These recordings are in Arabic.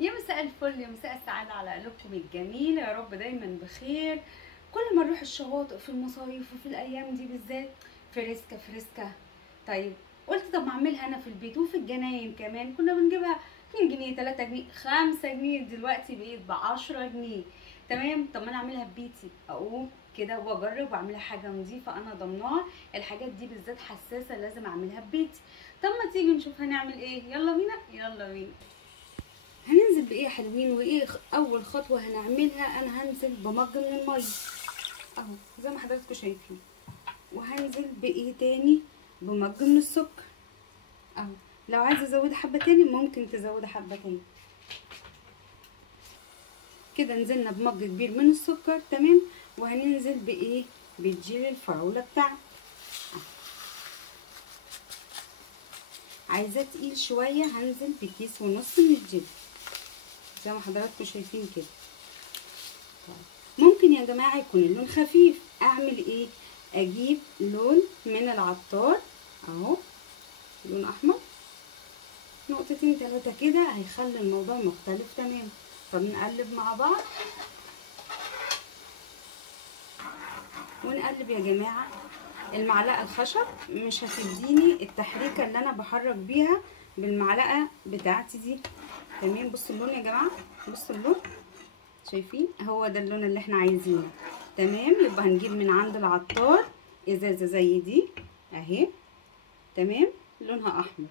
يا مساء الفل، يا مساء السعادة على قلوبكم الجميلة، يا رب دايما بخير. كل ما نروح الشواطئ في المصايف وفي الأيام دي بالذات فريسكا فريسكا. طيب قلت طب ما أعملها أنا في البيت، وفي الجناين كمان كنا بنجيبها 2 جنيه 3 جنيه 5 جنيه، دلوقتي بقيت ب10 جنيه. تمام، طب ما أنا أعملها في بيتي، أقوم كده وأجرب وأعملها حاجة نظيفة أنا ضمناها. الحاجات دي بالذات حساسة، لازم أعملها في بيتي. طب ما تيجي نشوف هنعمل إيه؟ يلا بينا يلا بينا. هننزل بايه يا حلوين؟ وايه اول خطوه هنعملها؟ انا هنزل بمج من الميه اهو زي ما حضراتكم شايفين، وهنزل بايه تاني؟ بمج من السكر اهو. لو عايزه ازود حبه تاني ممكن تزود حبه تاني. كده نزلنا بمج كبير من السكر. تمام، وهننزل بايه؟ بالجيل الفراوله بتاعنا. عايزاه تقيل شويه، هنزل بكيس ونص من الجيل زي ما حضراتكم شايفين كده. ممكن يا جماعه يكون اللون خفيف، اعمل ايه؟ اجيب لون من العطار اهو، لون احمر، نقطتين 3 كده هيخلي الموضوع مختلف تماما. طب نقلب مع بعض ونقلب يا جماعه. المعلقه الخشب مش هتديني التحريكه اللي انا بحرك بيها بالمعلقه بتاعتي دي. تمام، بصوا اللون يا جماعه، بصوا اللون، شايفين؟ هو ده اللون اللي احنا عايزينه. تمام، يبقى هنجيب من عند العطار ازازه زي دي اهي، تمام، لونها احمر،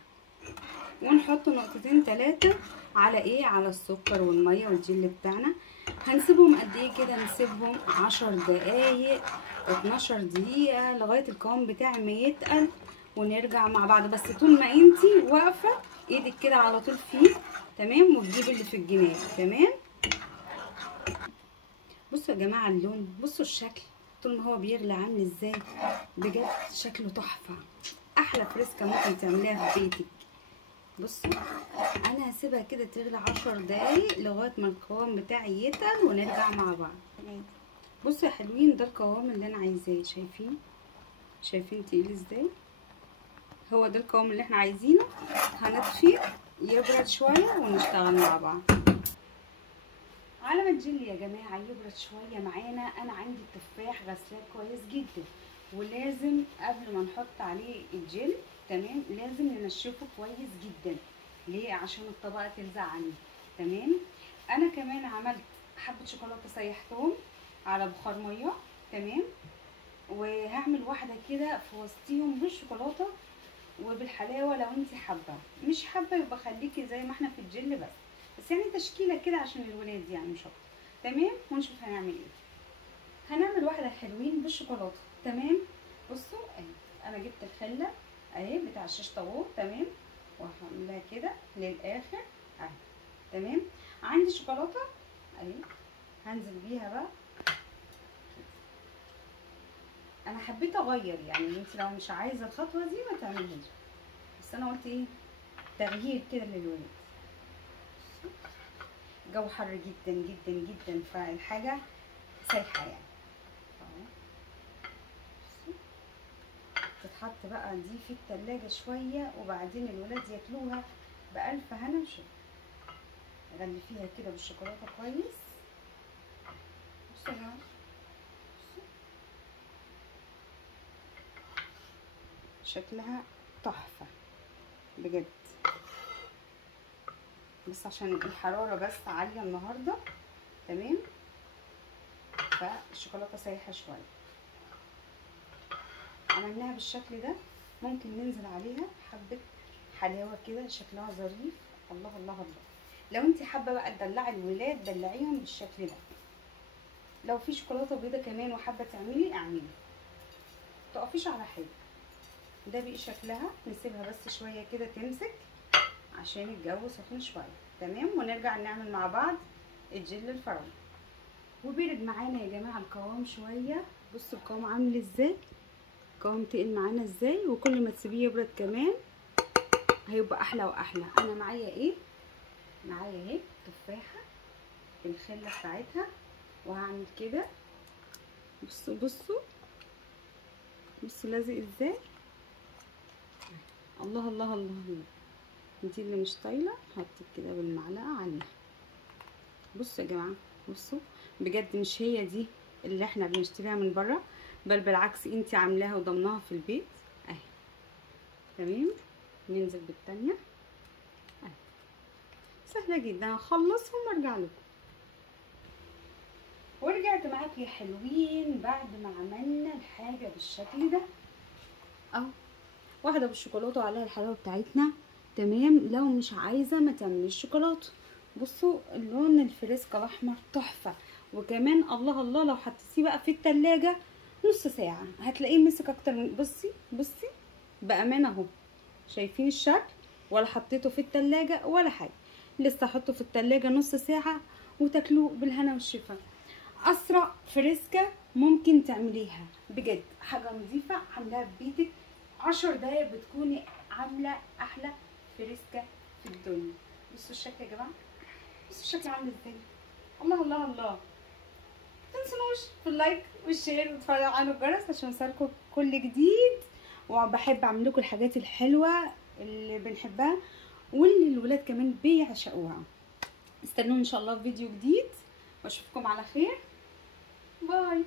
ونحط نقطتين 3 على ايه؟ على السكر والميه والجل بتاعنا. هنسيبهم قد ايه كده؟ نسيبهم 10 دقايق 12 دقيقه لغايه القوام بتاعي ما يتقل، ونرجع مع بعض. بس طول ما انتي واقفه ايدك كده على طول فيه، تمام، وتجيبي اللي في الجناب. تمام، بصوا يا جماعه اللون، بصوا الشكل طول ما هو بيغلي عامل ازاي، بجد شكله تحفه. احلى فريسكا ممكن تعمليها في بيتك. بصوا انا هسيبها كده تغلي 10 دقايق لغايه ما القوام بتاعي يتقل ونرجع مع بعض. تمام، بصوا يا حلوين، ده القوام اللي انا عايزاه. شايفين؟ شايفين تقيل ازاي؟ هو ده القوام اللي احنا عايزينه. هنطفي يبرد شويه ونشتغل مع بعض. على ما الجل يا جماعه يبرد شويه معانا، انا عندي التفاح غسلاه كويس جدا، ولازم قبل ما نحط عليه الجل، تمام، لازم ننشفه كويس جدا. ليه؟ عشان الطبقه تلزق عليه. تمام، انا كمان عملت حبه شوكولاته سيحتهم على بخار ميه. تمام، وهعمل واحده كده في وسطيهم بالشوكولاته وبالحلاوه. لو انت حابه، مش حابه يبقى خليكي زي ما احنا في الجل بس يعني تشكيله كده عشان الولاد يعني مش اكتر. تمام، ونشوف هنعمل ايه. هنعمل واحده حلوين بالشوكولاته. تمام، بصوا اهي انا جبت الخله اهي بتاع الشيش طاووق. تمام، وهعملها كده للاخر اهي. تمام، عندي شوكولاته اهي، هنزل بيها بقى. انا حبيت اغير، يعني انت لو مش عايزه الخطوه دي ما تعمليش، بس انا قلت ايه؟ تغيير كده للولاد. الجو حر جدا جدا جدا، فالحاجه سايحه يعني اهو. تتحط بقى دي في التلاجة شويه، وبعدين الولاد ياكلوها بألف هنا وشفا. غلفيها كده بالشوكولاته كويس. بصوا يا جماعه، شكلها تحفه بجد، بس عشان الحراره بس عاليه النهارده. تمام، فالشوكولاته سايحه شويه. عملناها بالشكل ده، ممكن ننزل عليها حبه حلاوه كده شكلها ظريف. الله الله الله. لو انت حابه بقى تدلعي الولاد دلعيهم بالشكل ده. لو في شوكولاته بيضه كمان وحابه تعملي اعملي، متقفيش على حاجه. ده بقى شكلها. نسيبها بس شويه كده تمسك عشان الجو سخن شويه. تمام، ونرجع نعمل مع بعض الجل الفراوله. وبرد معانا يا جماعه القوام شويه. بصوا القوام عامل ازاي، القوام تقل معانا ازاي، وكل ما تسيبيه يبرد كمان هيبقى احلى واحلى. انا معايا ايه؟ معايا اهي تفاحه بالخله بتاعتها، وهعمل كده. بصوا بصوا بصوا لازق ازاي. الله الله الله الله. انتي اللي مش طايله حطي كده بالمعلقه عليها. بصوا يا جماعه، بصوا بجد مش هي دي اللي احنا بنشتريها من بره، بل بالعكس انتي عاملاها وضمناها في البيت اهي. تمام، ننزل بالتانية اهي، سهله جدا. هخلصهم وارجع لكم. ورجعت معاكم يا حلوين بعد ما عملنا الحاجه بالشكل ده اهو. واحده بالشوكولاته وعليها الحلاوه بتاعتنا. تمام، لو مش عايزه ما تعمليش شوكولاته. بصوا اللون الفريسكا الاحمر تحفه. وكمان الله الله لو حطيتيه بقى في التلاجة نص ساعه هتلاقيه مسك اكتر من، بصي بصي بامانه اهو، شايفين الشكل؟ ولا حطيته في التلاجة ولا حاجه، لسه احطه في التلاجة نص ساعه وتاكلوه بالهنا والشفا. اسرع فريسكا ممكن تعمليها بجد، حاجه نظيفه عاملاها في بيتك، 10 دقايق بتكوني عامله احلى فريسكا في الدنيا. بصوا الشكل يا جماعه، بصوا الشكل عامل ازاي. الله الله الله. متنسونوش في اللايك والشير وتفعلوا على الجرس عشان يوصلكوا كل جديد. وبحب اعمل لكم الحاجات الحلوه اللي بنحبها واللي الولاد كمان بيعشقوها. استنوني ان شاء الله في فيديو جديد واشوفكم على خير. باي.